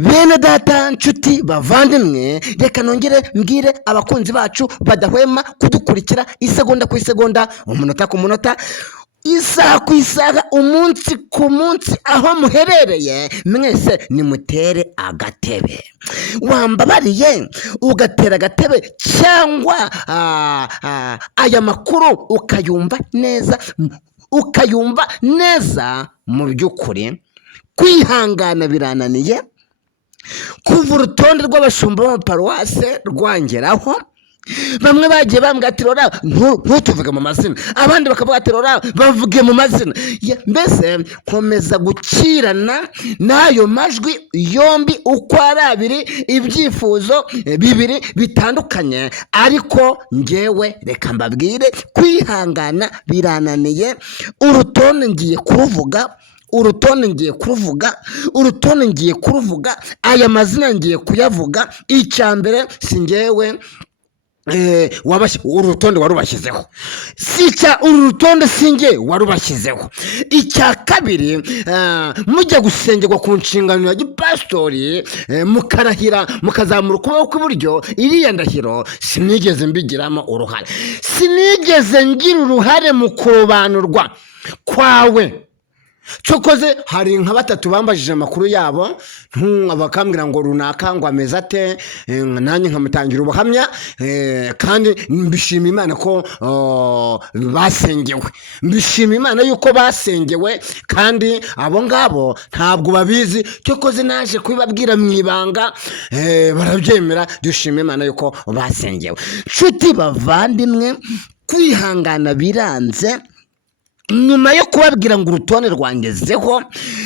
Bene data nshuti bavandimwe, reka nongere mbwire abakunzi bacu badahwema kudukurikira isegonda ku isegonda, umunota ku munota, isaha ku isaha, umunsi ku munsi, aho muherereye mwese nimutere agatebe. Wambabariye ugatera agatebe cyangwa aya makuru ukayumva neza mu by'ukuri. Kwihangana birananiye. Kuva urutonde rw'abashumba b'amaparuwase rwangeraho, bamwe bagiye bambwira ati rora ntutuvuge mu mazina, abandi bakavuga ati rora bavuge mu mazina. Mbese komeza gukirana n'ayo majwi yombi uko ari abiri, ibyifuzo bibiri bitandukanye. Ariko ngewe reka mbabwire, kwihangana birananiye. Urutonde ngiye kuruvuga, aya mazina ngiye kuyavuga. Icya mbere si ngewe urutonde warubashyizeho, uru rutonde singe warubashyizeho. Icya kabiri, mujya gusengerwa ku nshingano ya gipasitori, mukarahira mukazamura ukuboko kw'iburyo, iriya ndahiro sinigeze mbigiramo uruhare, sinigeze ngira uruhare mu kurobanurwa kwawe. Cyokoze hari nka batatu bambajije amakuru yabo, bakambwira ngo runaka ngo ameze ate, nanjye nkamutangira ubuhamya, kandi mbishima Imana ko basengewe, mbishima Imana yuko basengewe, kandi abo ngabo ntabwo babizi. Cyokoze naje kubibabwira mu ibanga, barabyemera, dushima Imana yuko basengewe. Nshuti bavandimwe, kwihangana biranze. Nyuma yo kubabwira ngo urutonde rwangezeho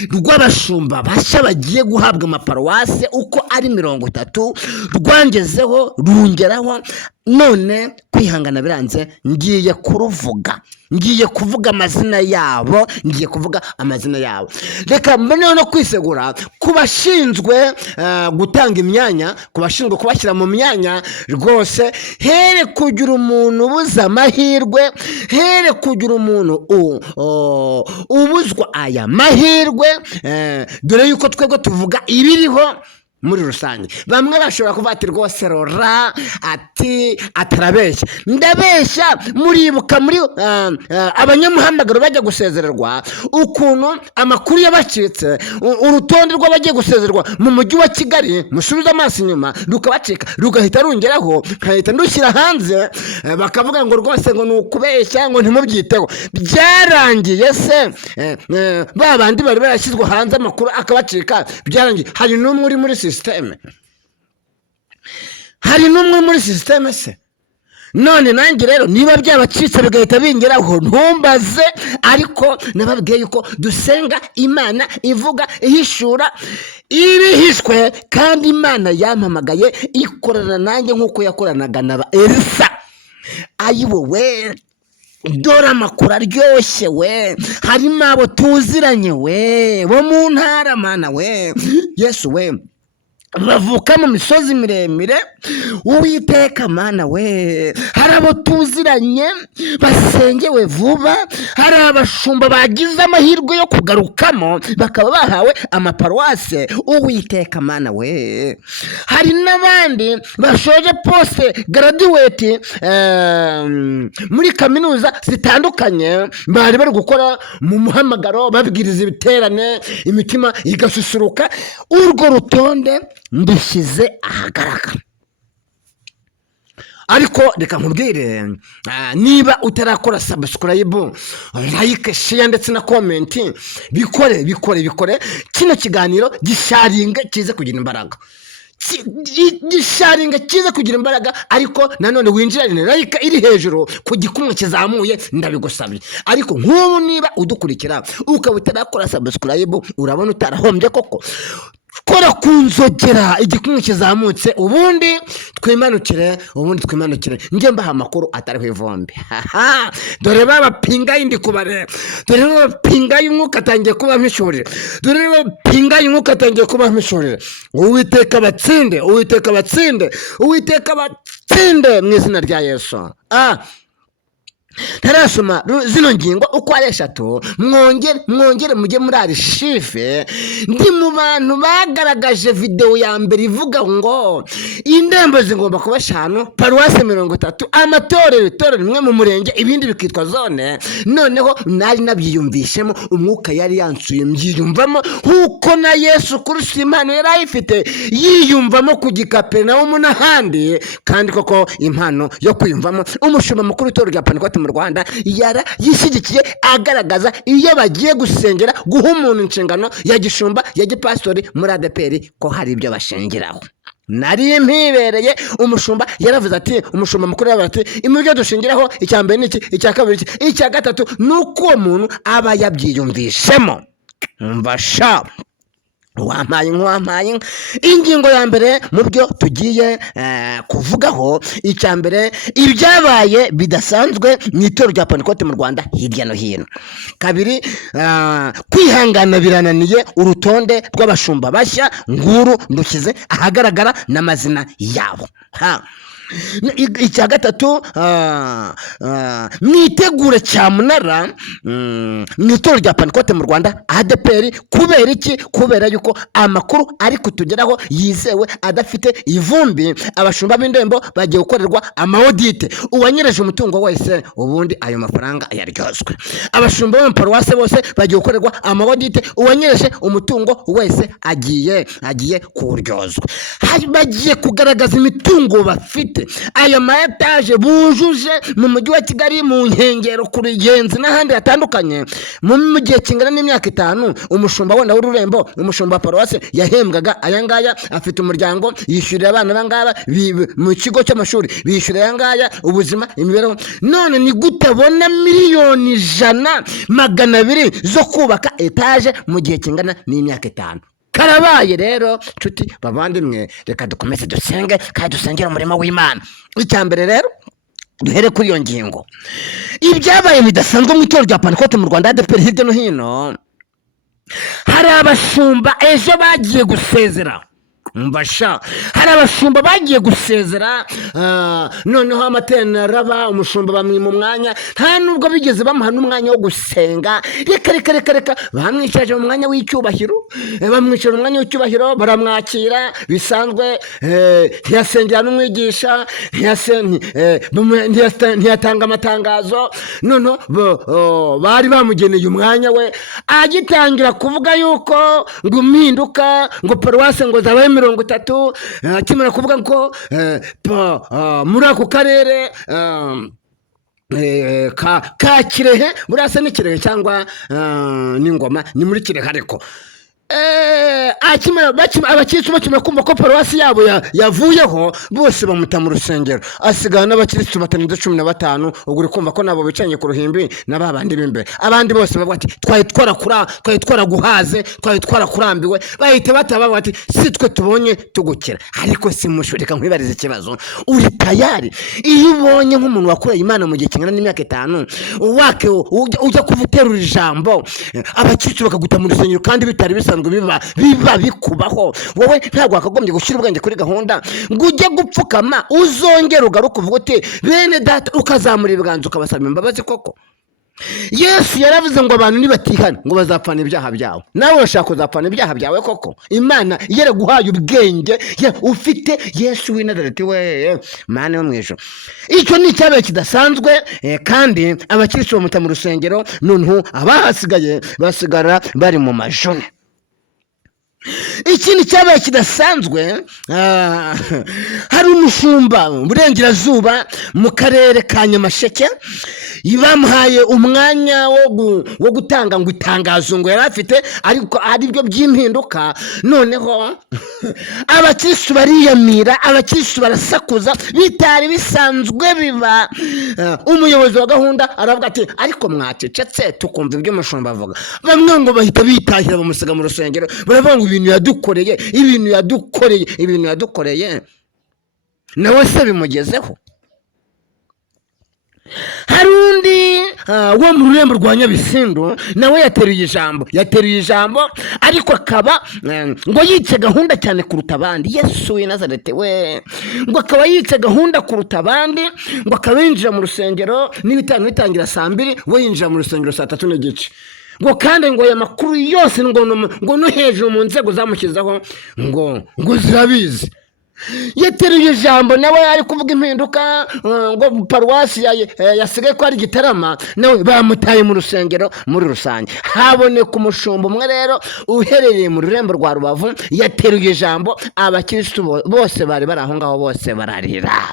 rw'abashumba bashya bagiye guhabwa amaparuwase uko ari 30, rwangezeho rungeraho, none kwihangana biranze, ngiye kuvuga amazina yabo, Reka mbone no kwisegura ku bashinzwe gutanga imyanya, ku bashinzwe kubashyira mu myanya. Rwose here kugira umuntu ubuza amahirwe, here kugira umuntu ubuzwa aya mahirwe, dore yuko twebwe tuvuga ibiriho muri rusange. Bamwe bashobora kuvuga ati rwose rora atarabeshya. Ndabeshya. Muribuka muri abanyamuhamagaro bajya gusezererwa ukuntu amakuru yabacitse, urutonde rw'abagiye gusezererwa mu mujyi wa Kigali, musubiza amaso inyuma rukabacika, rugahita rungeraho, nkahita ndushyira hanze, bakavuga ngo rwose ngo ni ukubeshya, ngo ntimubyiteho. Byarangiye se ba bandi bari barashyizwe hanze amakuru akabacika, byarangiye. Hari n'umwe uri muri sisiteme se? None nanjye rero niba byabacitse bigahita bingeraho, ntumbaze. Ariko nababwiye yuko dusenga Imana ivuga, ihishura ibihishwe, kandi Imana yampamagaye ikorana nanjye nk'uko yakoranaga na Elisa. Ayiwowe, dore amakuru aryoshye we, harimo abo tuziranye we, bo mu ntara mana we, Yesu we, bavuka mu misozi miremire. Uwiteka mana we, hari abo tuziranye basengewe vuba, hari abashumba bagize amahirwe yo kugarukamo bakaba bahawe amaparuwase. Uwiteka mana we, hari n'abandi bashoje poste graduate muri kaminuza zitandukanye, bari bari gukora mu muhamagaro, babwiriza ibiterane, imitima igasusuruka. Urwo rutonde mbishyize ahagaragara. Ariko reka nkubwire, niba utarakora subscribe, like, share ndetse na comment, bikore. Kino kiganiro gisharinga kize kugira imbaraga, ariko nanone winjirane like iri hejuru ku gikumwe kizamuye, ndabigusabye. Ariko nk'ubu niba udukurikira ukaba utarakora subscribe, urabona utarahombye koko. Kora ku nzogera igikumwe kizamutse, ubundi twimanukire, njye mbaha amakuru atariho ivombe. Dore babapinga indi kubare, dore babapinga y'umwuka atangiye kuba mpishurire, Uwiteka batsinde mu izina rya Yesu. ntarasoma zino ngingo uko ari eshatu, mwongere mujye muri arishive. Ndi mu bantu bagaragaje videwo ya mbere ivuga ngo indembo zigomba kuba 5, paruwase 30, itorero rimwe mu murenge, ibindi bikitwa zone. Noneho nari nabyiyumvishemo, umwuka yari yansuye mbyiyumvamo nk'uko na Yesu Kristo impano yari ayifite yiyumvamo ku Gikaperinaum n'ahandi. Kandi koko impano yo kwiyumvamo, umushumba mukuru w'itorero rya Pentekote mu Rwanda yishyigikiye agaragaza iyo bagiye gusengera guha umuntu inshingano ya gishumba ya gipastori muri ADEPR ko hari ibyo bashingiraho. Nari mpibereye, umushumba yaravuze ati, umushumba mukuru yaravuze ati, imibyo dushingiraho icya mbere n'iki, icya kabiri n'iki, icya gatatu nuko uwo muntu aba yabyiyumvishemo. Mbasha wampaye ingingo ya mbere mu byo tugiye kuvugaho. Icya mbere, ibyabaye bidasanzwe mu itorero rya Pentekote mu Rwanda hirya no hino. Kabiri, kwihangana birananiye, urutonde rw'abashumba bashya nguru ndushyize ahagaragara n'amazina yabo. Icya gatatu, mwitegure cyamunara mu itorero rya Pentekote mu Rwanda ADEPR. Kubera iki? Kubera yuko amakuru ari kutugeraho yizewe adafite ivumbi. Abashumba b'indembo bagiye gukorerwa amaodite, uwanyereje umutungo wese ubundi ayo mafaranga yaryozwe. Abashumba bo mu paruwase bose bagiye gukorerwa amaodite, uwanyereje umutungo wese agiye kuryozwa. Bagiye kugaragaza imitungo bafite, aya mayetaje bujuje mu mujyi wa Kigali, mu nkengero, ku Rugenzi n'ahandi hatandukanye. Mu gihe kingana n'imyaka 5, umushumba wenda w'ururembo, umushumba wa paruwase yahembwaga aya ngaya, afite umuryango, yishyurira abana bangaba mu kigo cy'amashuri, bishyurira aya ngaya ubuzima, imibereho. None ni gute abona miliyoni 100-200 zo kubaka etaje mu gihe kingana n'imyaka 5? Karabaye rero nshuti bavandimwe, reka dukomeze dusenge kandi dusengera umurimo w'Imana. Icya mbere rero, duhere kuri iyo ngingo, ibyabaye bidasanzwe mu itorero rya Pentekote mu Rwanda ADEPR hirya no hino. Hari abashumba ejo bagiye gusezera. Mbasha, hari abashumba bagiye gusezera, noneho amateraniro araba, umushumba bamwima umwanya, nta nubwo bigeze bamuha n'umwanya wo gusenga. Reka bamwicaje mu mwanya w'icyubahiro, baramwakira bisanzwe, ntiyasengera n'umwigisha, ntiyatanga amatangazo. Noneho bari bamugeneye umwanya we, agitangira kuvuga yuko ngo impinduka, ngo paruwase ngo zabaye 30, akimara kuvuga ko muri ako karere ka Kirehe, burasa ni Kirehe cyangwa n'Ingoma, ni muri Kirehe. Ariko abakirisitu bakimara kumva ko paruwasi yabo yavuyeho, bose bamuta mu rusengero, asigara n'abakirisitu 15. ubwo uri kumva ko nabo bicanye ku ruhimbi na babandi b'imbere. Abandi bose bavuga ati, twari twaraguhaze, twari twarakurambiwe. Bahita bataba bati, si twe tubonye tugukira. Ariko simushurika nkwibariza ikibazo, uri tayari iyo ubonye nk'umuntu wakoreye Imana mu gihe kingana n'imyaka 5 wake ujya kuvuterura ijambo, abakirisitu bakaguta mu rusengero kandi bitari bisanzwe biba bikubaho? Wowe ntabwo wakagombye gushyira ubwenge kuri gahunda ngo ujye gupfukama, uzongera ugaruka uvuga uti, bene data, ukazamura ibiganza ukabasaba imbabazi? Koko Yesu yaravuze ngo abantu nibatihana ngo bazapfana ibyaha byabo. Nawe urashaka kuzapfana ibyaha byawe? Koko Imana yaraguhaye ubwenge, ufite Yesu w'i Nazareti, we Mana yo mu ijuru. Icyo ni icyabaye kidasanzwe, kandi abakirisitu bamuta mu rusengero, noneho abahasigaye basigara bari mu majone. Ikindi cyabaye kidasanzwe, hari umushumba Burengerazuba mu karere ka Nyamasheke, bamuhaye umwanya wo gutanga ngo itangazo ngo yari afite, ariko ari byo by'impinduka. Noneho abakirisitu bariyamira, abakirisitu barasakuza bitari bisanzwe biba. Umuyobozi wa gahunda aravuga ati, ariko mwacecetse tukumva ibyo umushumba avuga. Bamwe ngo bahita bitahira bamusiga mu rusengero, baravuga ngo ibintu yadukoreye nawe se bimugezeho. hari undi wo mu rurembo rwa Nyabisindu nawe yateruye ijambo ariko akaba ngo yice gahunda cyane kuruta abandi. Yesu w'i Nazareti we, ngo akaba yice gahunda kuruta abandi, ngo akaba yinjira mu rusengero n'ibitanu bitangira saa 2, we yinjira mu rusengero saa 3 n'igice, ngo kandi ngo aya makuru yose ngo no hejuru mu nzego zamushyizeho ngo zirabizi. Yateruye ijambo nawe ari kuvuga impinduka, ngo paruwasi yasigaye ko ari Gitarama nawe bamutaye mu rusengero muri rusange. Haboneka umushumba umwe rero uherereye mu rurembo rwa Rubavu, yateruye ijambo, abakirisitu bose bari bari aho ngaho bose bararira,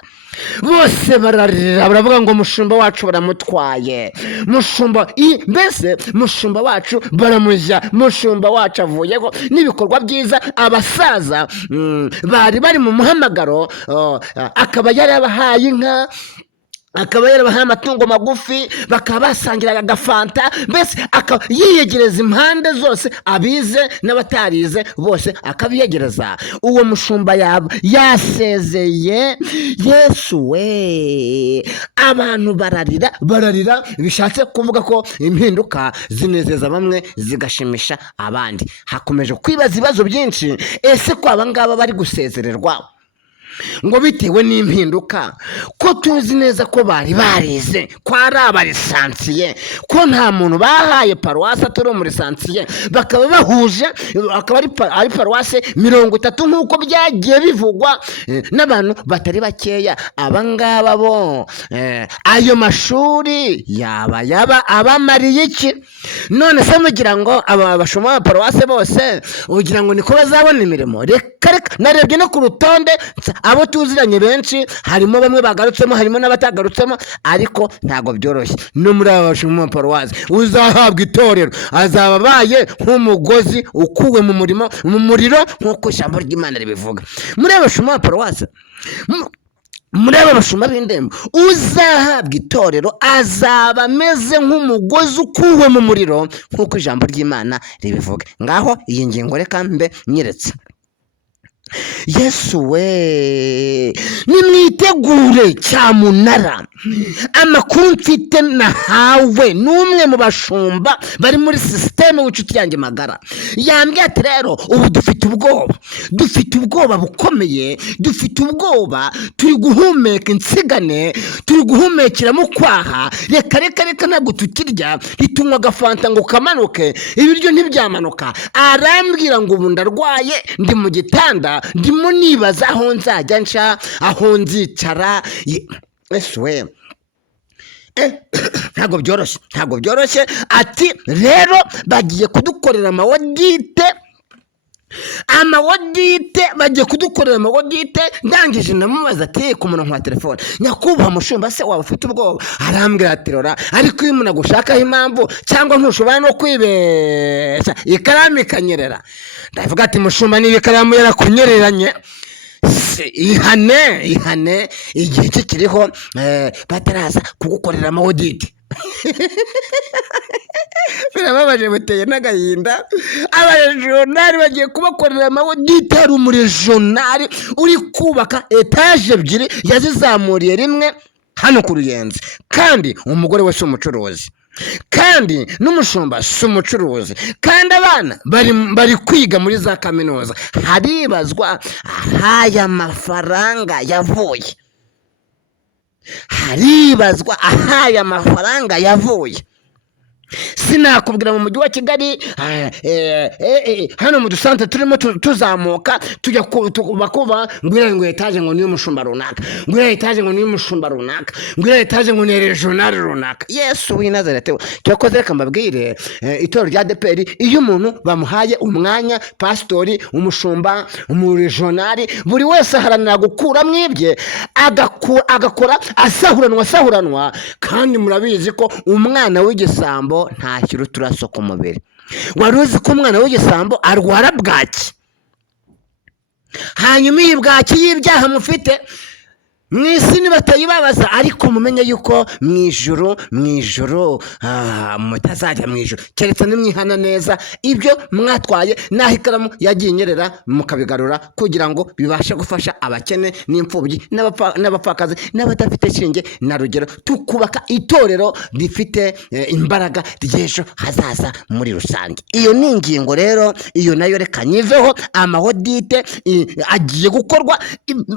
baravuga ngo mushumba wacu baramutwaye, mbese mushumba wacu baramujya, mushumba wacu avuyeho n'ibikorwa byiza. Abasaza bari mu muhamagaro, akaba yarabahaye inka, akaba yarabahaye amatungo magufi, bakaba basangiraga agafanta, mbese yiyegereza impande zose, abize n'abatarize bose akabiyegereza. Uwo mushumba yasezeye. Yesu we, abantu bararira, bishatse kuvuga ko impinduka zinezeza bamwe zigashimisha abandi. Hakomeje kwibaza ibibazo byinshi, ese ko abangaba bari gusezererwa ngo bitewe n'impinduka, ko tuzi neza ko bari barize, ko ari abarisansiye, ko nta muntu bahaye paruwasi atari umurisansiye, bakaba bahuje, akaba ari paruwasi 30 nk'uko byagiye bivugwa n'abantu batari bakeya. Abangaba bo ayo mashuri yaba abamariye iki? None se mugira ngo aba bashoma ba paruwasi bose ugira ngo niko bazabona imirimo? Reka narebye no ku rutonde, abo tuziranye benshi harimo bamwe bagarutsemo, harimo n'abatagarutsemo, ariko ntago byoroshye. No muri aba bashoma ba paruwasi uzahabwa itorero azaba abaye nk'umugozi ukuwe mu muriro nk'uko ijambo ry'Imana ribivuga. Muri aba bashoma ba paruwasi, muri aba bashuma b'indembo, uzahabwa itorero azaba ameze nk'umugozi ukuwe mu muriro nk'uko ijambo ry'Imana ribivuga. Ngaho iyi ngingo reka mbe nyiretse. Yesu we, nimwitegure cyamunara. Amakuru mfite nahawe n'umwe mu bashumba bari muri sisiteme w'inshuti yanjye magara, yambwiye ati rero ubu dufite ubwoba bukomeye, dufite ubwoba, turi guhumeka insigane, turi guhumekera mu kwaha, reka ntabwo tukirya, itunywa agafanta ngo kamanuke, ibiryo ntibyamanuka. Arambwira ngo ubu ndarwaye, ndi mu gitanda, ndimo nibaza aho nzajya nca, aho nzicara. Yesu we, ntabwo byoroshye. Ati rero bagiye kudukorera amawodite, bagiye kudukorera amawodite. Ndangije ndamubaza ati ku murongo wa telefone, nyakubahwa mushumba se waba ufite ubwoba? Arambwira ati rora, ariko iyo umuntu agushakaho impamvu cyangwa ntushobora no kwibeshya, ikaramu ikanyerera. Ndavuga ati mushumba, niba ikaramu yarakunyereranye ihane, igihe cye kiriho, bataraza kugukorera amawodite. Birababaje, biteye n'agahinda. Abarejonari bagiye kubakorera amawodite. Hari umurejonari uri kubaka etaje 2 yazizamuriye rimwe hano ku Ruyenzi, kandi umugore we si umucuruzi, kandi n'umushumba si umucuruzi, kandi abana bari kwiga muri za kaminuza. Haribazwa ahaya mafaranga yavuye. Sinakubwira mu mujyi wa Kigali, hano mu dusantere turimo tuzamuka tujya bakuba ngo etaje ngo niyo mushumba runaka, ngo etaje ngo niyo mushumba runaka, ngo etaje ngo ni regional runaka. Yesu w'i Nazareti, cyakoze reka mbabwire, itorero rya ADEPR iyo umuntu bamuhaye umwanya, pastori, umushumba, umuregionali, buri wese aharanira gukura mwibye, agakora asahuranwa, kandi murabizi ko umwana w'igisambo ntashyira uturaso ku mubiri. Wari uzi ko umwana w'igisambo arwara bwaki? Hanyuma iyi bwaki y'ibyaha mufite mu isi nibatayibabaza, ariko mumenye yuko mu ijuru mutazajya mu ijuru keretse nimwihana neza ibyo mwatwaye, naho ikaramu yagiye inyerera mukabigarura, kugira ngo bibashe gufasha abakene n'imfubyi n'abapfakazi n'abadafite shinge na rugero, tukubaka itorero rifite imbaraga ry'ejo hazaza muri rusange. Iyo ni ingingo rero, iyo nayo reka nyiveho. Amahodite agiye gukorwa,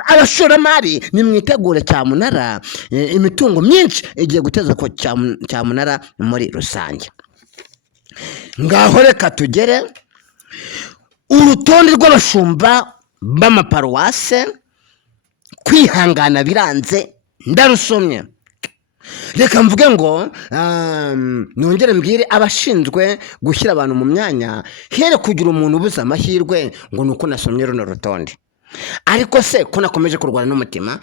abashoramari nimwitegure cyamunara, imitungo myinshi igiye guteza ko cyamunara muri rusange. Ngaho reka tugere urutonde rw'abashumba b'amaparuwase, kwihangana biranze ndarusomye. Reka mvuge ngo nongere mbwire abashinzwe gushyira abantu mu myanya, here kugira umuntu ubuze amahirwe ngo nuko nasomye runo rutonde. Ariko se ko nakomeje kurwana n'umutima,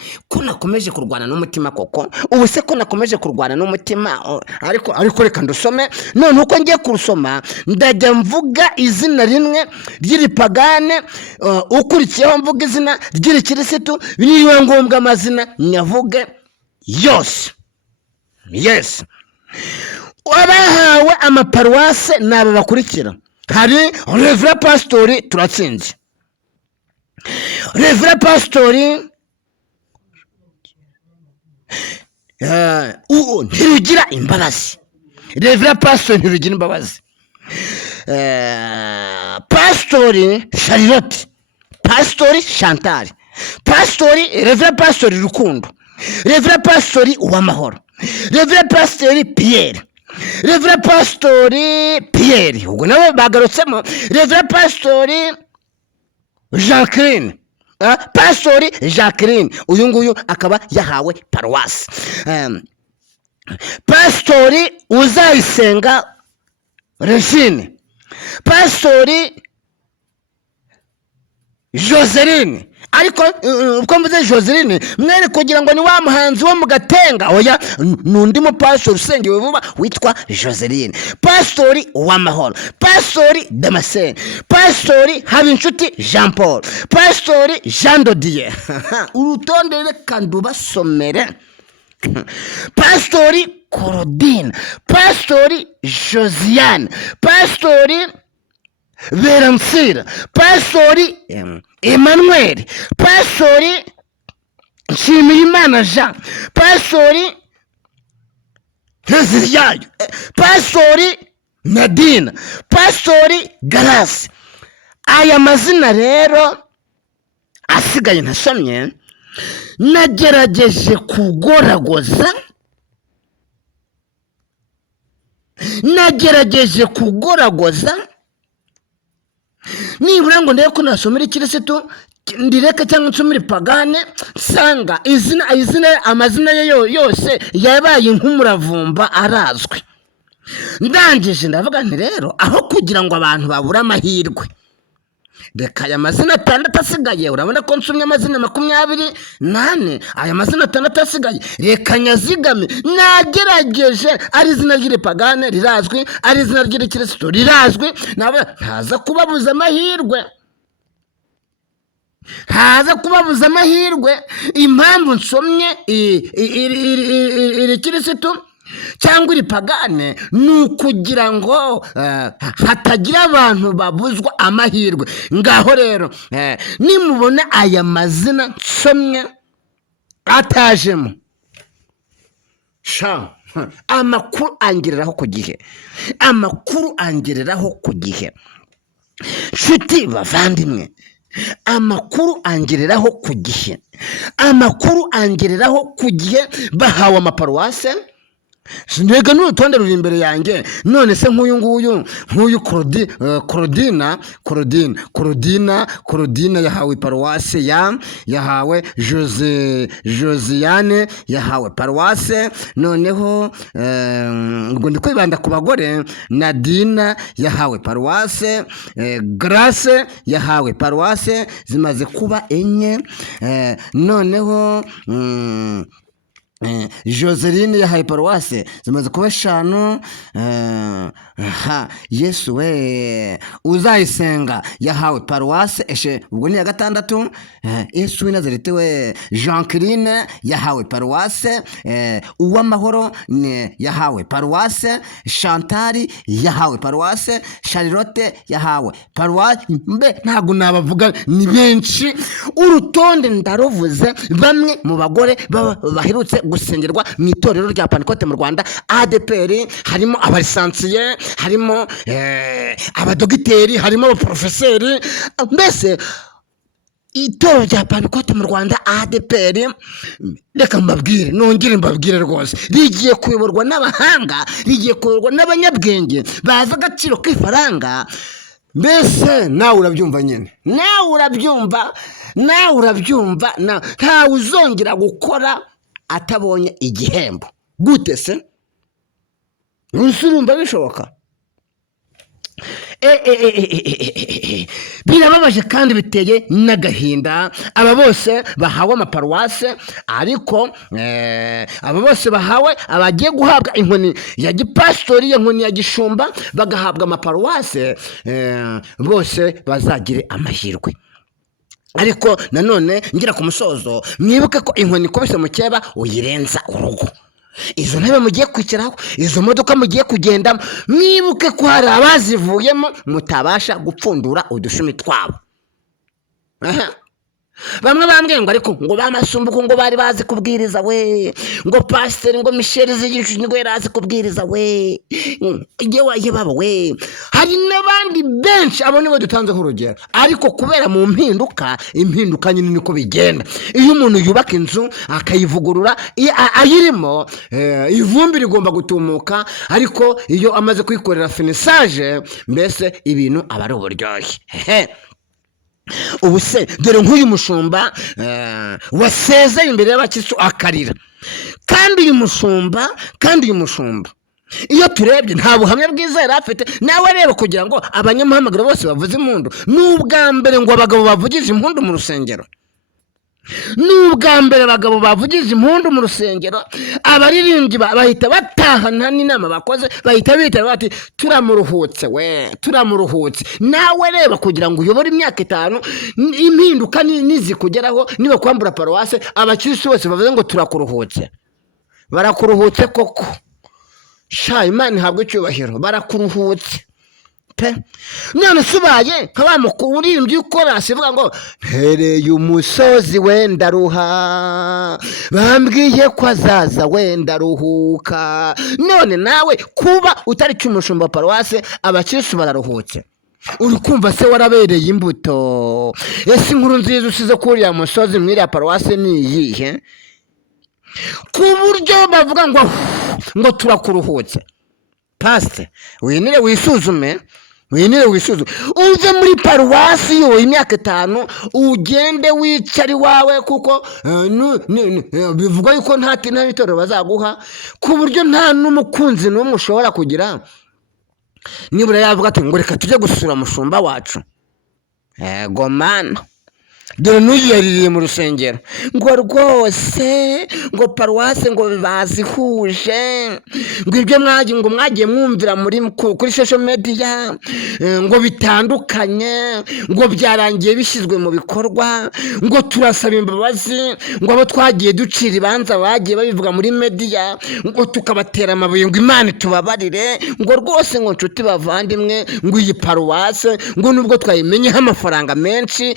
koko ubu se ko nakomeje kurwana n'umutima, ariko reka ndusome. none uko ngiye kurusoma ndajya mvuga izina rimwe ry'iripagane, ukurikiyeho mvuga izina ry'irikirisitu, biriwe ngombwa amazina nyavuge yose. Yes, abahawe amaparuwase ni aba bakurikira. Hari Revera Pasitori Turatsinze, Revera Pasitori Ntirugira Imbabazi, Revera Pasitori Ntirugira Imbabazi, Pasitori Charlotte, Pasitori Chantal, Pasitori Revera Pasitori Rukundo, Revera Pasitori Uwamahoro, Revera Pasitori Pierre, Revera Pasitori Pierre, ubwo nabo bagarutsemo. Revera Pasitori Jacqueline, Pasitori Jacqueline, uyu nguyu akaba yahawe paruwasi. Pasitori Uzayisenga Regine, Pasitori Joseline. Ariko uko mvuze Joseline mwere kugira ngo ni wa muhanzi wo mu Gatenga, oya, nundi mu pastor usengewe vuba witwa Joseline. Pastori Uwamahoro, Pastori Damascene, Pastori Habinshuti Jean Paul, Pastori Jean Dodier. Urutonde reka ndubasomere. Pastori Claudine, Pastori Josiane, Pastori Veransira, Pastori Emmanuel, Pastori Nshimiyimana Jean, Pastori Nteziryayo, Pastori Nadine, Pastori Grace. Aya mazina rero asigaye ntasomye, nagerageje kugoragoza nibura ngo ndebe ko nasomera ikirisitu ndireke cyangwa nsomera ipagane, nsanga amazina ye yose yabaye nk'umuravumba arazwi. Ndangije ndavuga nti rero aho kugira ngo abantu babure amahirwe, reka aya mazina 6 asigaye, urabona ko nsomye amazina 28, aya mazina 6 asigaye reka nyazigame. Nagerageje, ari izina ry'iripagane rirazwi, ari izina ry'irikirisitu rirazwi, ntaza kubabuza amahirwe. Impamvu nsomye irikirisitu cyangwa iripagane ni ukugira ngo hatagira abantu babuzwa amahirwe. Ngaho rero nimubona aya mazina nsomye atajemo, amakuru angereraho ku gihe, nshuti bavandimwe, amakuru angereraho ku gihe, bahawe amaparuwase. Sinega n'urutonde ruri imbere yanjye. None se nk'uyu Claudine yahawe paruwase, yahawe Josiane yahawe paruwase. Noneho ubwo ndi kwibanda ku bagore, Nadina yahawe paruwase, Grace yahawe paruwase, zimaze kuba 4. Noneho Joseline yahawe paruwase zimaze kuba 5. Yesu we. Uzayisenga yahawe paruwase ubwo ni ya 6. Yesu w'i Nazareti we. Jean-Claude yahawe paruwase. Uwamahoro yahawe paruwase. Chantal yahawe paruwase. Charlotte yahawe paruwase. Mbe ntabwo nabavuga, ni benshi, urutonde ndaruvuze. Bamwe mu bagore baherutse gusengerwa mu itorero rya Pentecote mu Rwanda ADPR, harimo abalisansiye, harimo abadogiteri, harimo abaprofeseri. Mbese itorero rya Pentecote mu Rwanda ADPR, reka mbabwire, nongere mbabwire rwose, rigiye kuyoborwa n'abahanga, rigiye kuyoborwa n'abanyabwenge bazi agaciro k'ifaranga. Mbese nawe urabyumva nyine, nawe urabyumva, ntawe uzongera gukora atabonye igihembo. Gute se? Urumva bishoboka? Birababaje kandi biteye n'agahinda. Aba bose bahawe amaparuwase, ariko aba bose bahawe, abagiye guhabwa inkoni ya gipastori, inkoni ya gishumba, bagahabwa amaparuwase, bose bazagire amahirwe. Ariko nanone ngira ku musozo, mwibuke ko inkoni ikubise mu cyeba uyirenza urugo. Izo ntebe mugiye kwicaraho, izo modoka mugiye kugendamo, mwibuke ko hari abazivuyemo mutabasha gupfundura udushumi twabo. Bamwe bambwiye ngo ariko ngo bamasumbuko ngo bari bazi kubwiriza we, ngo pastor ngo Michel Zigishu ngo yarazi kubwiriza we, yewe baba we. Hari n'abandi benshi abo nibo dutanze urugero. Ariko kubera mu impinduka nyine niko bigenda. Iyo umuntu yubaka inzu akayivugurura ayirimo, ivumbi rigomba gutumuka, ariko iyo amaze kwikorera finissage, mbese ibintu aba ari uburyohe. Ubu se dore nk'uyu mushumba wasezeye imbere y'abakristo akarira, kandi uyu mushumba iyo turebye nta buhamya bwiza yari afite. Nawe rero kugira ngo abanyamuhamagaro bose bavuze impundu, n'ubwa mbere ngo abagabo bavugije impundu mu rusengero, abaririmbyi bahita batahana n'inama bakoze, bahita bita bati turamuruhutse. Nawe reba kugira ngo uyobore imyaka 5, impinduka nizikugeraho, niba kwambura paruwase, abakristo bose bavuze ngo turakuruhutse, barakuruhutse koko. Imana ihabwe icyubahiro, barakuruhutse pe. None subaye nkaba mukurimbye ukora sivuga ngo ntereye umusozi wenda ruha, bambwiye ko azaza wenda ruhuka. None nawe kuba utari cyumushumba paruwase, abakristo bararuhutse. Uri kumva se warabereye imbuto? Ese inkuru nziza usize kuri ya musozi mwiriya paruwase ni iyihe? Ku buryo bavuga ngo turakuruhutse. Pastor, winire wisuzume, uze muri paruwasi yo imyaka 5, ugende wicari wawe, kuko bivuga yuko nta bitoro bazaguha, ku buryo nta n'umukunzi n'umwe ushobora kugira. Nibura yavuga ati ngo reka tujye gusura mushumba wacu. Ego mana, dore n'uyeririye mu rusengero ngo rwose ngo paruwase ngo bazihuje, ngo ibyo mwagiye mwumvira kuri social media ngo bitandukanye, ngo byarangiye bishyizwe mu bikorwa, ngo turasaba imbabazi, ngo abo twagiye ducira ibanza bagiye babivuga muri media, ngo tukabatera amabuye, ngo Imana itubabarire, ngo rwose ngo nshuti bavandimwe, ngo iyi paruwase ngo nubwo twayimenyeho amafaranga menshi,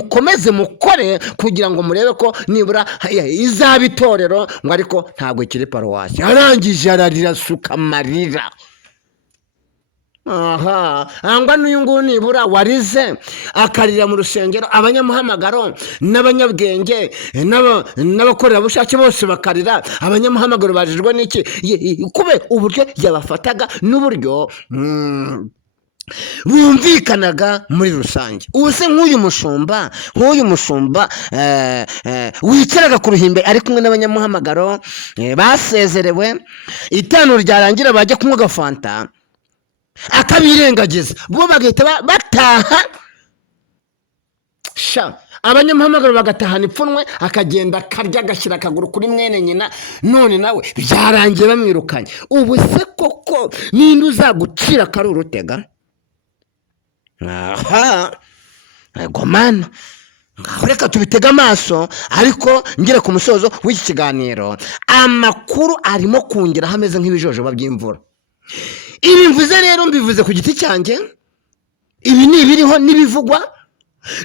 mukomeze mukore kugira ngo murebe ko nibura izaba itorero, ngo ariko ntabwo ikiri paruwasi. Arangije ararira, suka amarira. Angwa n'uyu nguyu nibura warize akarira mu rusengero, abanyamuhamagaro n'abanyabwenge n'abakorerabushake bose bakarira. Abanyamuhamagaro bajijwe n'iki? Kube uburyo yabafataga n'uburyo bumvikanaga muri rusange. Ubuse nk'uyu mushumba wicaraga ku ruhimbe ari kumwe n'abanyamuhamagaro basezerewe, itanu ryarangira bajya kunywa agafanta akabirengagiza, bo bagahita bataha. abanyamuhamagaro bagatahana ipfunwe, akagenda akarya agashyira akaguru kuri mwene nyina, none nawe byarangiye bamwirukanye. ubu se koko ninde uzagucira akari urutega? aha ego mana, ngaho reka tubitega amaso. Ariko ngire ku musozo w'iki kiganiro, amakuru arimo kungeraho ameze nk'ibijojoba by'imvura. Ibi mvuze rero mbivuze ku giti cyanjye, ibi ni ibiriho n'ibivugwa,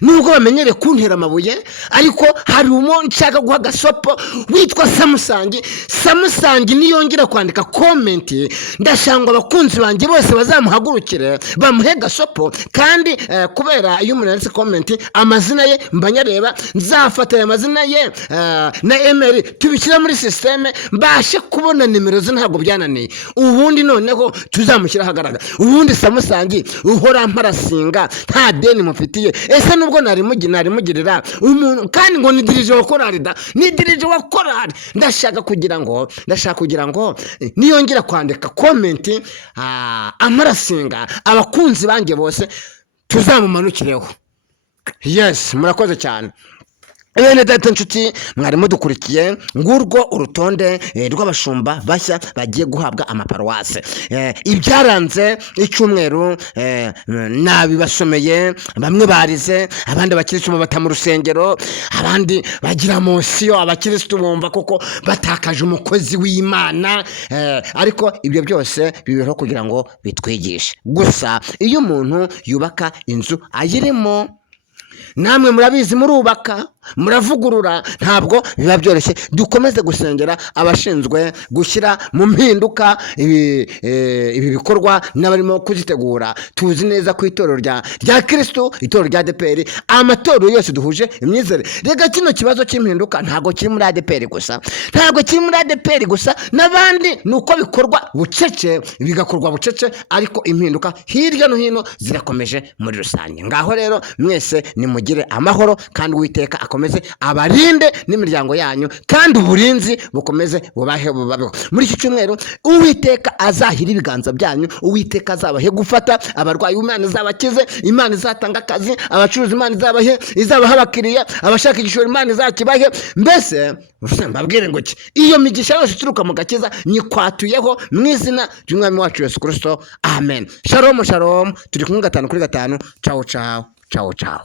nubwo bamenyere kuntera amabuye, ariko hari umuntu nshaka guha gasopo witwa Samusangi niyongera kwandika komenti, ndashanga abakunzi banjye bose bazamuhagurukire bamuhe gasopo. Kandi kubera iyo umuntu yanditse komenti amazina ye mbanyareba, nzafata aya mazina ye na email tubishyira muri systeme, mbashe kubona nimero ze, ntabwo byananiye. ubundi noneho tuzamushyira ahagaragara. ubundi Samusangi uhora mparasinga, nta deni mufitiye, ese nubwo narimugirira umuntu, kandi ngo nidirije wa korari ndashaka kugira ngo niyongera kwandika komenti amarasinga, abakunzi banjye bose tuzamumanukireho. Yes, murakoze cyane. Bene data nshuti, mwari mudukurikiye, ngurwo urutonde rw'abashumba bashya bagiye guhabwa amaparuwase. Ibyaranze icyumweru nabibasomeye, bamwe barize, abandi abakirisitu babata mu rusengero, abandi bagira mosiyo, abakirisitu bumva koko batakaje umukozi w'Imana. Ariko ibyo byose bibeho kugira ngo bitwigishe. Gusa iyo umuntu yubaka inzu ayirimo, namwe murabizi, murubaka, muravugurura, ntabwo biba byoroshye. Dukomeze gusengera abashinzwe gushyira mu mpinduka ibi bikorwa n'abarimo kuzitegura. Tuzi neza ko itorero rya Kristo, itorero rya ADEPR, amatorero yose duhuje imyizerere. Rega kino kibazo cy'impinduka ntabwo kiri muri ADEPR gusa, n'abandi nuko bikorwa bigakorwa bucece, ariko impinduka hirya no hino zirakomeje muri rusange. Ngaho rero mwese nimugire amahoro, kandi Uwiteka akomeze abarinde n'imiryango yanyu, kandi uburinzi bukomeze bubabeho. Muri iki cyumweru Uwiteka azahira ibiganza byanyu, Uwiteka azabahe gufata abarwayi, Imana izabakize, Imana izatanga akazi, abacuruzi Imana izabaha abakiriya, abashaka igishoro Imana izakibahe. Mbese mbabwire ngo iyo migisha yose ituruka mu gakiza nyikwatuyeho mu izina ry'Umwami wacu Yesu Kristo. Amen. Shalom, turi kumwe 5 kuri 5. Ciao.